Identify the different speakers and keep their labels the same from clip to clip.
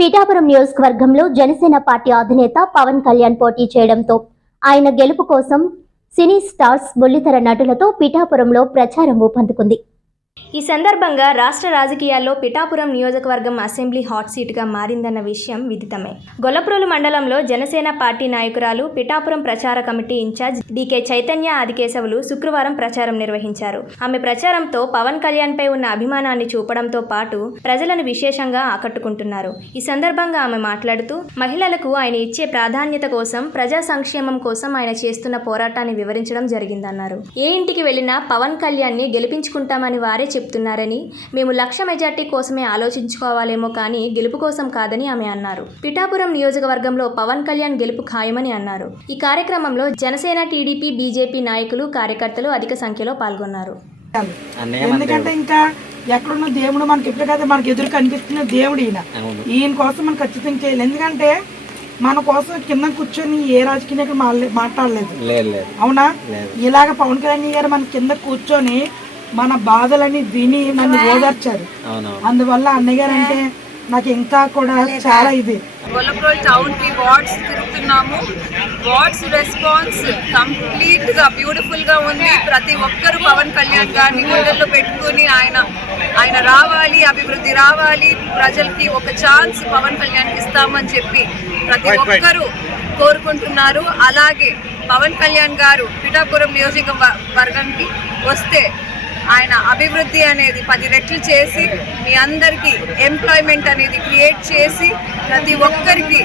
Speaker 1: పిఠాపురం నియోజకవర్గంలో జనసేన పార్టీ అధినేత పవన్ కళ్యాణ్ పోటీ చేయడంతో ఆయన గెలుపు కోసం సినీ స్టార్స్ బుల్లితెర నటులతో పిఠాపురంలో ప్రచారం ఊపందుకుంది.
Speaker 2: ఈ సందర్భంగా రాష్ట్ర రాజకీయాల్లో పిఠాపురం నియోజకవర్గం అసెంబ్లీ హాట్ సీటుగా మారిందన్న విషయం విదితమే. గొల్లప్రోలు మండలంలో జనసేన పార్టీ నాయకురాలు పిఠాపురం ప్రచార committee in charge DK Chaitanya Adikesavulu శుక్రవారం ప్రచారం నిర్వహించారు. ఆమె ప్రచారంతో పవన్ కళ్యాణ్ పై ఉన్న అభిమానాన్ని చూపడంతో పాటు ప్రజలను విశేషంగా ఆకట్టుకుంటున్నారు. ఈ సందర్భంగా ఆమె మాట్లాడుతూ మహిళలకు ఆయన ఇచ్చే ప్రాధాన్యత కోసం ప్రజా సంక్షేమం కోసం ఆయన చేస్తున్న పోరాటాన్ని వివరించడం జరిగిందన్నారు. ఏ ఇంటికి వెళ్ళినా పవన్ కళ్యాణ్ని గెలిపించుకుంటామని వారి చెప్తున్నారని మేము లక్ష మెజార్టీ కోసమే ఆలోచించుకోవాలేమో కానీ గెలుపు కోసం కాదని ఆమె అన్నారు. పిఠాపురం నియోజకవర్గంలో పవన్ కళ్యాణ్ గెలుపు ఖాయమని అన్నారు. ఈ కార్యక్రమంలో జనసేన టీడీపీ బీజేపీ నాయకులు కార్యకర్తలు అధిక సంఖ్యలో పాల్గొన్నారు.
Speaker 3: ఎందుకంటే ఇంకా ఎక్కడున్న దేవుడు మనకి ఎప్పుడు కదా మనకి ఎదురు కనిపిస్తున్న దేవుడు ఈయన. ఈయన కోసం మనం ఖచ్చితంగా చేయాలి. ఎందుకంటే మన కోసం కింద కూర్చొని ఏ రాజకీయ మాట్లాడలేదు.
Speaker 4: లేదు లేదు.
Speaker 3: అవునా. ఇలాగ పవన్ కళ్యాణ్ గారు మన కింద కూర్చొని మన బాధలని విని నన్ను ఓదార్చారు. అందువల్ల అన్నయ్య గారు అంటే నాకు ఇంకా కూడా చాలా ఇది.
Speaker 5: గొల్లప్రోల్ టౌన్కి వార్డ్స్ తిరుగుతున్నాము. వార్డ్స్ రెస్పాన్స్ కంప్లీట్గా బ్యూటిఫుల్గా ఉంది. ప్రతి ఒక్కరు పవన్ కళ్యాణ్ గారిని గుండెల్లో పెట్టుకుని ఆయన ఆయన రావాలి అభివృద్ధి రావాలి. ప్రజలకి ఒక ఛాన్స్ పవన్ కళ్యాణ్ ఇస్తామని చెప్పి ప్రతి ఒక్కరూ కోరుకుంటున్నారు. అలాగే పవన్ కళ్యాణ్ గారు పిఠాపురం నియోజకవర్గానికి వస్తే ఆయన అభివృద్ధి అనేది పది రెట్లు చేసి మీ అందరికీ ఎంప్లాయ్మెంట్ అనేది క్రియేట్ చేసి ప్రతి ఒక్కరికి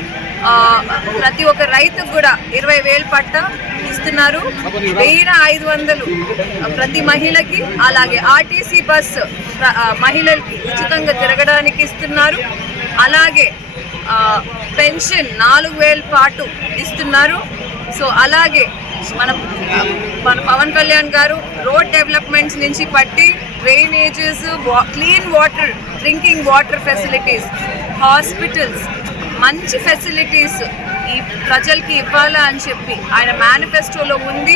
Speaker 5: ప్రతి ఒక్క రైతుకు కూడా ఇరవై వేలు పట్ట ఇస్తున్నారు. వెయ్యి ఐదు వందలు ప్రతి మహిళకి అలాగే ఆర్టీసీ బస్ మహిళలకి ఉచితంగా తిరగడానికి ఇస్తున్నారు. అలాగే పెన్షన్ నాలుగు వేల పాటు ఇస్తున్నారు. సో అలాగే మన మన పవన్ కళ్యాణ్ గారు రోడ్ డెవలప్మెంట్స్ నుంచి పట్టి drainages clean water drinking water facilities hospitals మంచి ఫెసిలిటీస్ ఈ ప్రజలకి ఇవ్వాలా అని చెప్పి ఆయన మేనిఫెస్టోలో ఉంది.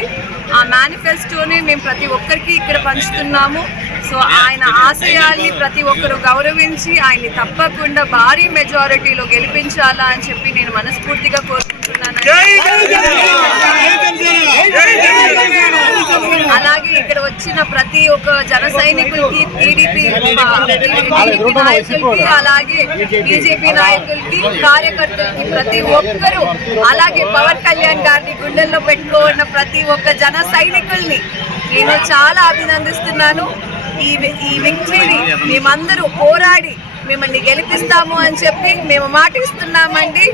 Speaker 5: ఆ మేనిఫెస్టోని మేము ప్రతి ఒక్కరికి ఇక్కడ పంచుతున్నాము. సో ఆయన ఆశయాల్ని ప్రతి ఒక్కరు గౌరవించి ఆయన్ని తప్పకుండా భారీ మెజారిటీలో గెలిపించాలా అని చెప్పి నేను మనస్ఫూర్తిగా కోరుకుంటున్నాను అలాగే ఇక్కడ వచ్చిన ప్రతి ఒక్క జన సైనికులకి టీడీపీ టీడీపీ నాయకులకి అలాగే బీజేపీ నాయకులకి కార్యకర్తలకి ప్రతి ఒక్కరూ అలాగే పవన్ కళ్యాణ్ గారిని గుండెల్లో పెట్టుకున్న ప్రతి ఒక్క జన సైనికుల్ని నేను చాలా అభినందిస్తున్నాను. ఈ ఈ విక్టరీని మేమందరూ పోరాడి మిమ్మల్ని గెలిపిస్తాము అని చెప్పి మేము మాటిస్తున్నామండి.